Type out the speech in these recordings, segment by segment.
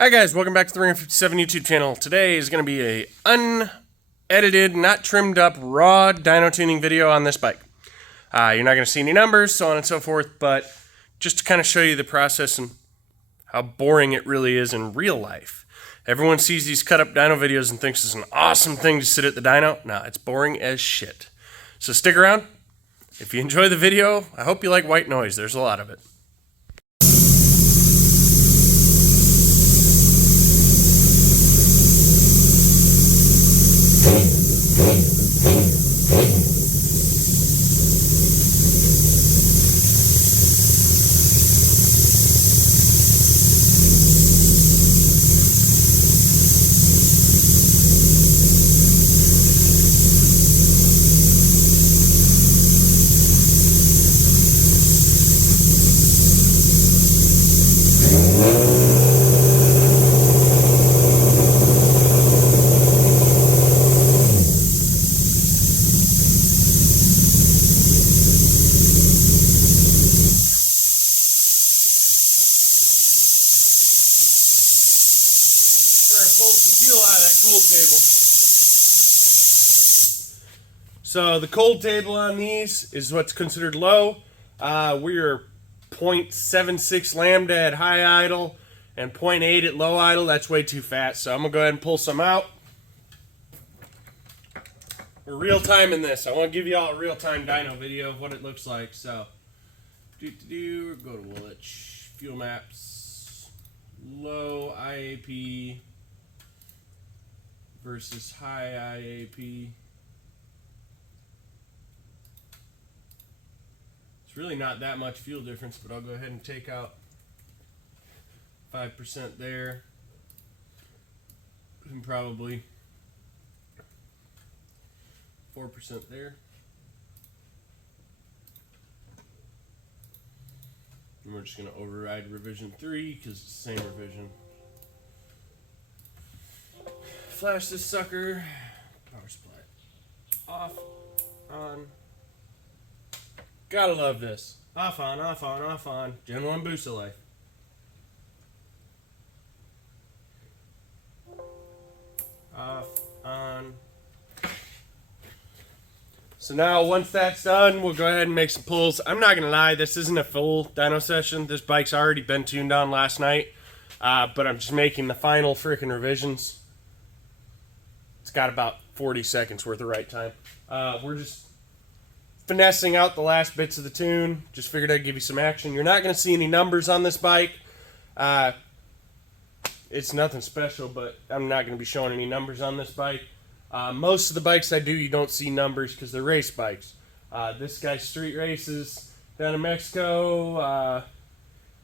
Hi guys, welcome back to the Ring 57 YouTube channel. Today is going to be a unedited, not trimmed up, raw dyno tuning video on this bike. You're not going to see any numbers, so on and so forth, but just to kind of show you the process and how boring it really is in real life. Everyone sees these cut up dyno videos and thinks it's an awesome thing to sit at the dyno. No, it's boring as shit. So stick around. If you enjoy the video, I hope you like white noise. There's a lot of it. Pull some fuel out of that cold table. So the cold table on these is what's considered low. We're 0.76 lambda at high idle and 0.8 at low idle. That's way too fast, so I'm gonna go ahead and pull some out. We're real time in this. I want to give you all a real time dyno video of what it looks like. So go to Woolwich, fuel maps, low IAP versus high IAP. It's really not that much fuel difference, but I'll go ahead and take out 5% there, and probably 4% there. And we're just going to override revision 3 because it's the same revision. Flash this sucker. Power supply off, on. Gotta love this. Off, on, off, on, off, on. Gen 1 boost of life. Off, on. So now once that's done, we'll go ahead and make some pulls. I'm not gonna lie, this isn't a full dyno session. This bike's already been tuned on last night, but I'm just making the final freaking revisions. It's got about 40 seconds worth of right time. We're just finessing out the last bits of the tune. Just figured I'd give you some action. You're not going to see any numbers on this bike. It's nothing special, but I'm not going to be showing any numbers on this bike. Most of the bikes I do, you don't see numbers because they're race bikes. This guy's street races down in Mexico.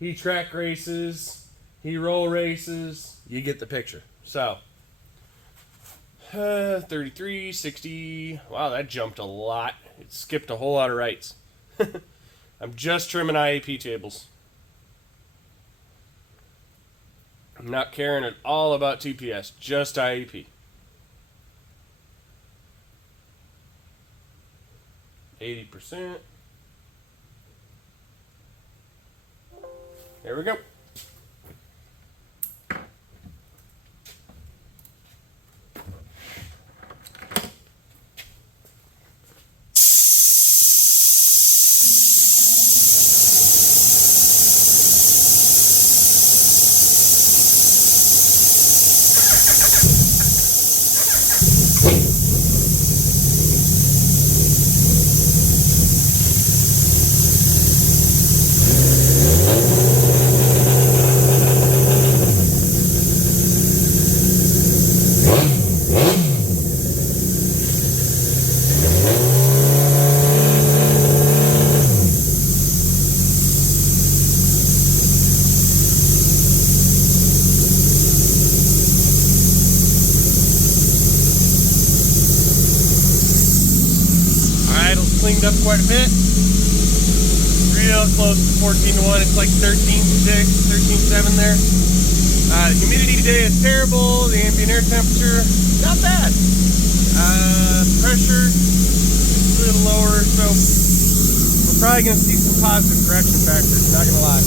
He track races. He roll races. You get the picture. So 33, 60. Wow, that jumped a lot. It skipped a whole lot of rights. I'm just trimming IAP tables. I'm not caring at all about TPS, just IAP. 80%. There we go. Cleaned up quite a bit. Real close to 14-1. It's like 13-6, 13-7 there. The humidity today is terrible. The ambient air temperature, not bad. Pressure is a little lower, so we're probably going to see some positive correction factors, not going to lie.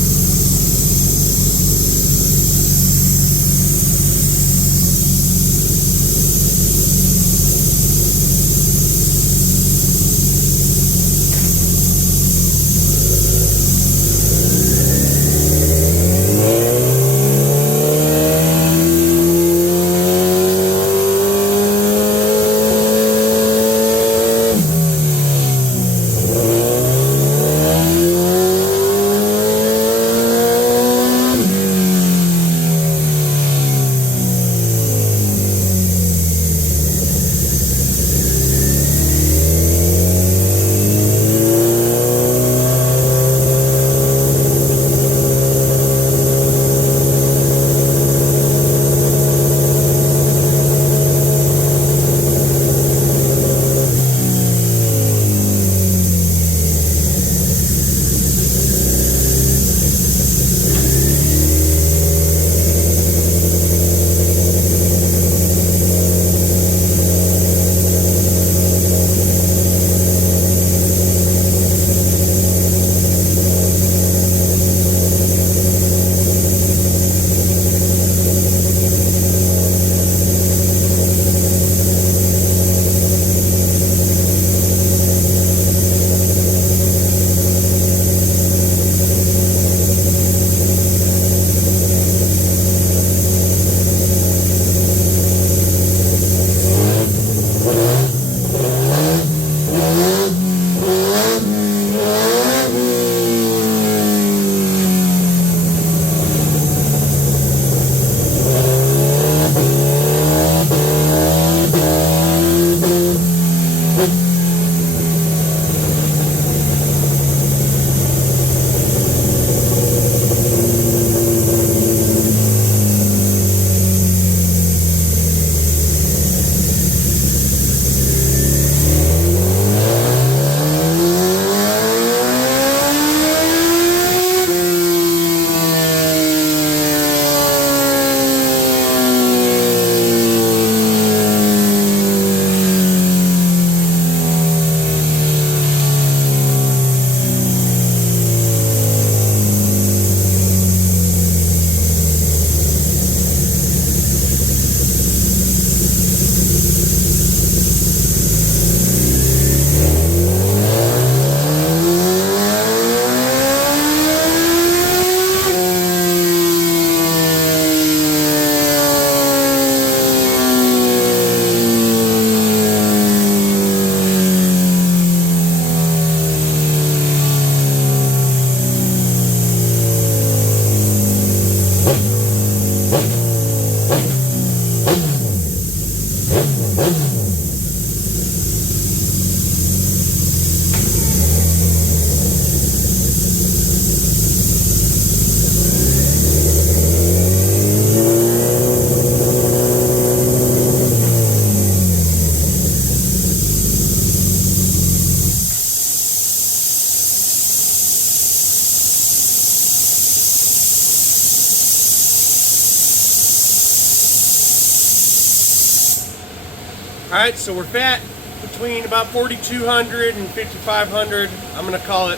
Alright, so we're fat between about 4,200 and 5,500. I'm going to call it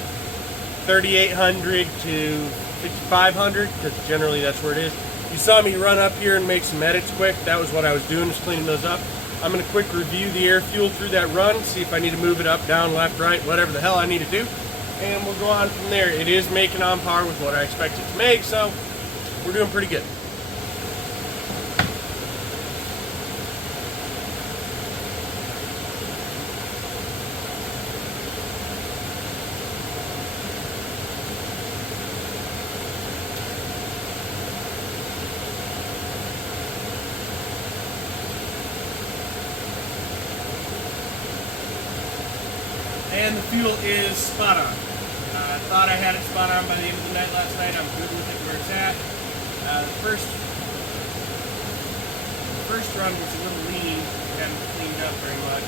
3,800 to 5,500 because generally that's where it is. You saw me run up here and make some edits quick. That was what I was doing, just cleaning those up. I'm going to quick review the air fuel through that run, see if I need to move it up, down, left, right, whatever the hell I need to do. And we'll go on from there. It is making on par with what I expect it to make, so we're doing pretty good. And the fuel is spot on. I thought I had it spot on by the end of the night last night. I'm good with it where it's at. The first run was a little lean. We hadn't cleaned up very much.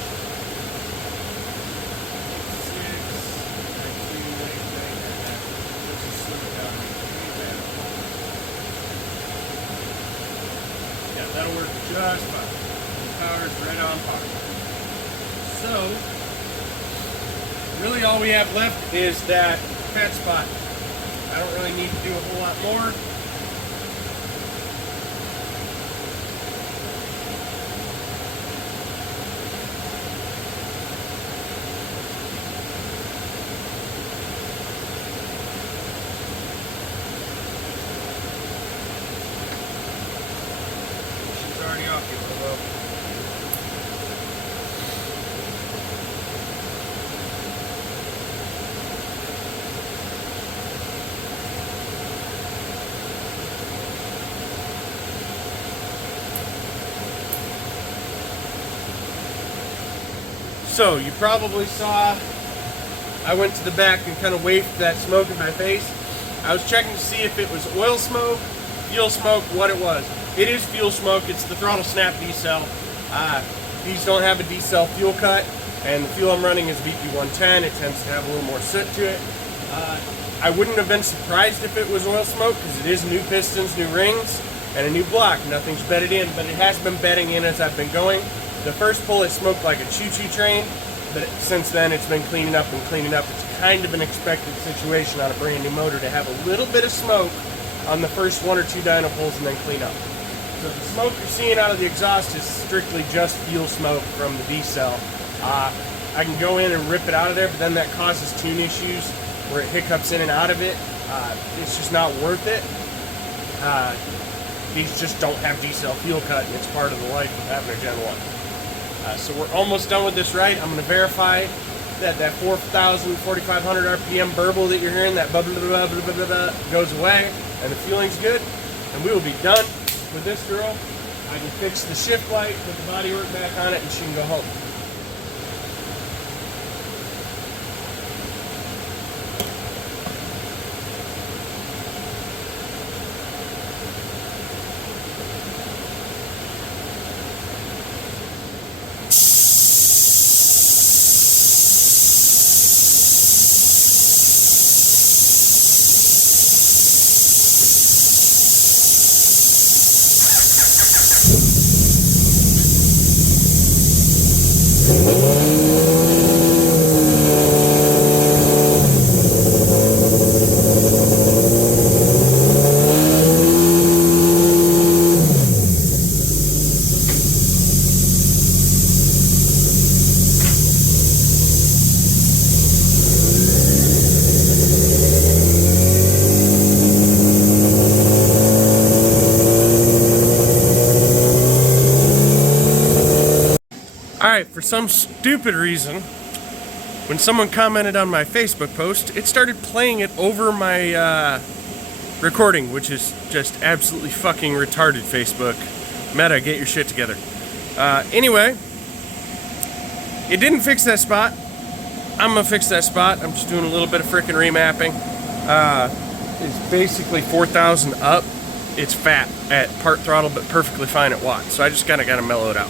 Yeah, that'll work just fine. The power's right on par. So, really all we have left is that fat spot. I don't really need to do a whole lot more. She's already off you, although. So, you probably saw I went to the back and kind of wafted that smoke in my face. I was checking to see if it was oil smoke, fuel smoke, what it was. It is fuel smoke. It's the throttle snap decel. These don't have a decel fuel cut, and the fuel I'm running is VP110. It tends to have a little more soot to it. I wouldn't have been surprised if it was oil smoke because it is new pistons, new rings, and a new block. Nothing's bedded in, but it has been bedding in as I've been going. The first pull it smoked like a choo-choo train, but since then it's been cleaning up and cleaning up. It's kind of an expected situation on a brand new motor to have a little bit of smoke on the first one or two dyno pulls and then clean up. So the smoke you're seeing out of the exhaust is strictly just fuel smoke from the D-cell. I can go in and rip it out of there, but then that causes tune issues where it hiccups in and out of it. It's just not worth it. These just don't have D-cell fuel cut, and it's part of the life of having a Gen 1. So we're almost done with this right. I'm going to verify that 4,000, 4,500 RPM burble that you're hearing, that blah, blah, blah, blah, blah, blah, blah, goes away, and the fueling's good, and we will be done with this girl. I can fix the shift light, put the bodywork back on it, and she can go home. Alright, for some stupid reason, when someone commented on my Facebook post, it started playing it over my recording, which is just absolutely fucking retarded, Facebook. Meta, get your shit together. Anyway, it didn't fix that spot. I'm gonna fix that spot. I'm just doing a little bit of frickin' remapping. It's basically 4,000 up. It's fat at part throttle, but perfectly fine at watt. So I just kinda gotta mellow it out.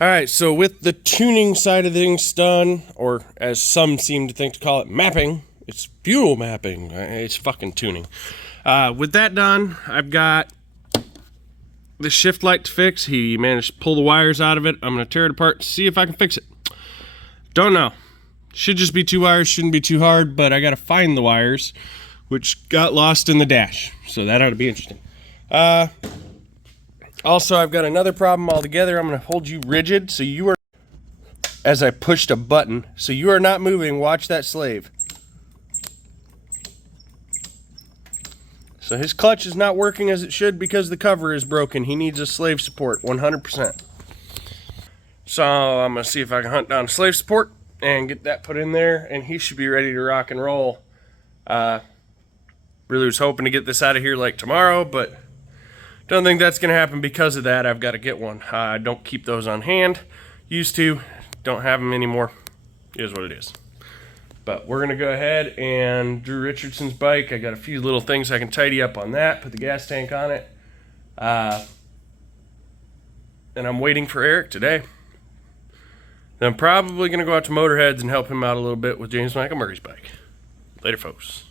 All right, so with the tuning side of things done, or as some seem to think to call it, mapping, it's fuel mapping. It's fucking tuning. With that done, I've got the shift light to fix. He managed to pull the wires out of it. I'm going to tear it apart to see if I can fix it. Don't know. Should just be 2 wires, shouldn't be too hard, but I got to find the wires, which got lost in the dash. So that ought to be interesting. Also, I've got another problem altogether. I'm going to hold you rigid so you are, as I pushed a button, so you are not moving. Watch that slave. So his clutch is not working as it should because the cover is broken. He needs a slave support, 100%. So I'm going to see if I can hunt down slave support and get that put in there, and he should be ready to rock and roll. Really was hoping to get this out of here like tomorrow, but don't think that's going to happen because of that. I've got to get one. I don't keep those on hand. Used to. Don't have them anymore. It is what it is. But we're going to go ahead and Drew Richardson's bike. I got a few little things I can tidy up on that. Put the gas tank on it. And I'm waiting for Eric today. Then I'm probably going to go out to Motorheads and help him out a little bit with James Michael Murray's bike. Later, folks.